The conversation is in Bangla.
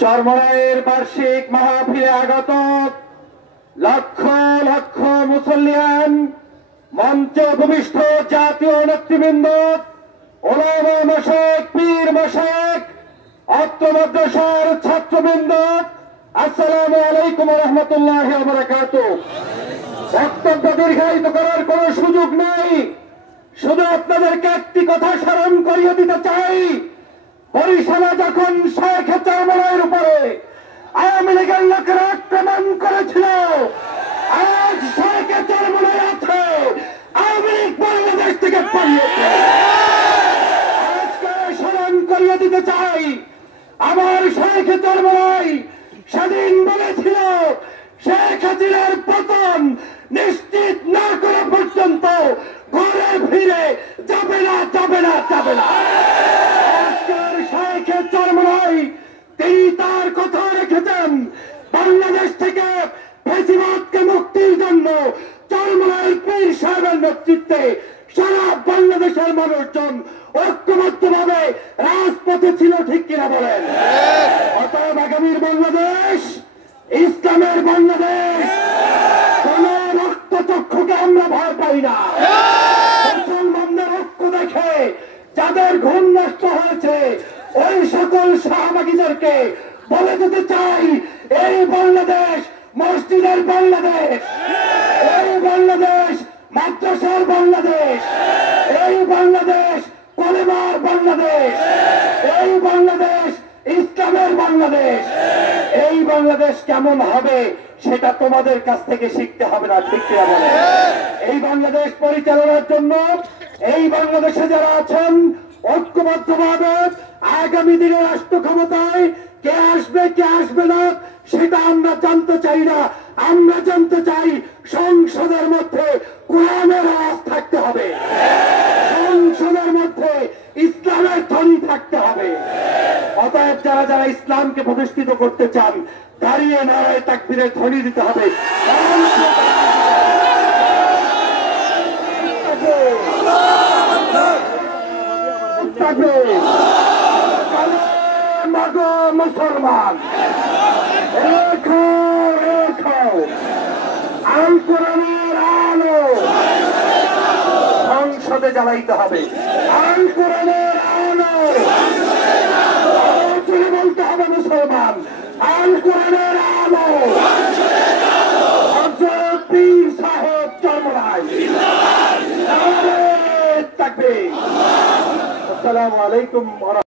চরমরাইয়ের বার্ষিক মাহফিলে আগত লক্ষ লক্ষ মুসল্লিয়ান, মঞ্চে উপবিষ্ট জাতীয় নেতৃবৃন্দ, ওলামা মাশায়েখ, পীর মাশায়েখ, অত্র মাদ্রাসার ছাত্রবৃন্দ, আসসালামু আলাইকুম ওয়া রাহমাতুল্লাহি ওয়া বারাকাতুহু। বক্তব্য দীর্ঘায়িত করার কোন সুযোগ নেই, শুধু আপনাদেরকে একটি কথা স্মরণ করিয়ে দিতে চাই। বরিশালে যখন শেখ চরমরাইয়ের উপরে আওয়ামী লীগের লোকেরা আক্রমণ করেছিল, আজ শেখ চরমরাই আছে, আওয়ামী লীগ বাংলাদেশ থেকে পালিয়েছে। আজকে স্মরণ করিয়ে দিতে চাই, আমার শেখ চরমরাই সেদিন বলেছিল শেখ হাসিনার পতন নিশ্চিত না করা পর্যন্ত ঘরে ফিরে যাবে না, যাবে না, যাবে না। আজকের শেখ চরমরাই তিনি তার কথা রেখেছেন। বাংলাদেশ থেকে ফ্যাসিবাদকে মুক্তির জন্য চরমরাই পীর সাহেবের নেতৃত্বে সারা বাংলাদেশের মানুষজন ঐক্যবদ্ধভাবে রাজপথে ছিল, ঠিক কিনা বলেন? অতএব আগামীর বাংলাদেশ ইসলামের বাংলাদেশ। কোন রক্তচক্ষুকে আমরা ভয় পাই না। মুসলমানদের ঐক্য দেখে যাদের ঘুম নষ্ট হয়েছে, ওই সকল শাহবাগীদেরকে বলে দিতে চাই, এই বাংলাদেশ মসজিদের বাংলাদেশ, এই বাংলাদেশ মাদ্রাসার বাংলাদেশ, এই বাংলাদেশ কলেমার বাংলাদেশ, এই বাংলাদেশ ইসলামের বাংলাদেশ। এই বাংলাদেশ কেমন হবে সেটা তোমাদের কাছ থেকে শিখতে হবে না, ঠিক কিনা বলেন? এই বাংলাদেশ পরিচালনার জন্য এই বাংলাদেশে যারা আছেন ঐক্যবদ্ধভাবে আগামী দিনে রাষ্ট্র ক্ষমতায় কে আসবে কে আসবে না সেটা আমরা জানতে চাই না। আমরা জানতে চাই সংসদের মধ্যে কোরআনের আওয়াজ থাকতে হবে, সংসদের মধ্যে ইসলামের ধ্বনি থাকতে হবে। অতএব যারা যারা ইসলামকে প্রতিষ্ঠিত করতে চান, দাঁড়িয়ে নারায়ে তাকবীরের ধ্বনি দিতে হবে। মুসলমান আল কোরআনের আলো সংসদে জ্বালাইতে হবে। আল কোরআনের আলো বলতে হবে মুসলমান, আল কোরআনের আলো। পীর সাহেব চরমরাই, তাকবীর। আসসালামু আলাইকুম।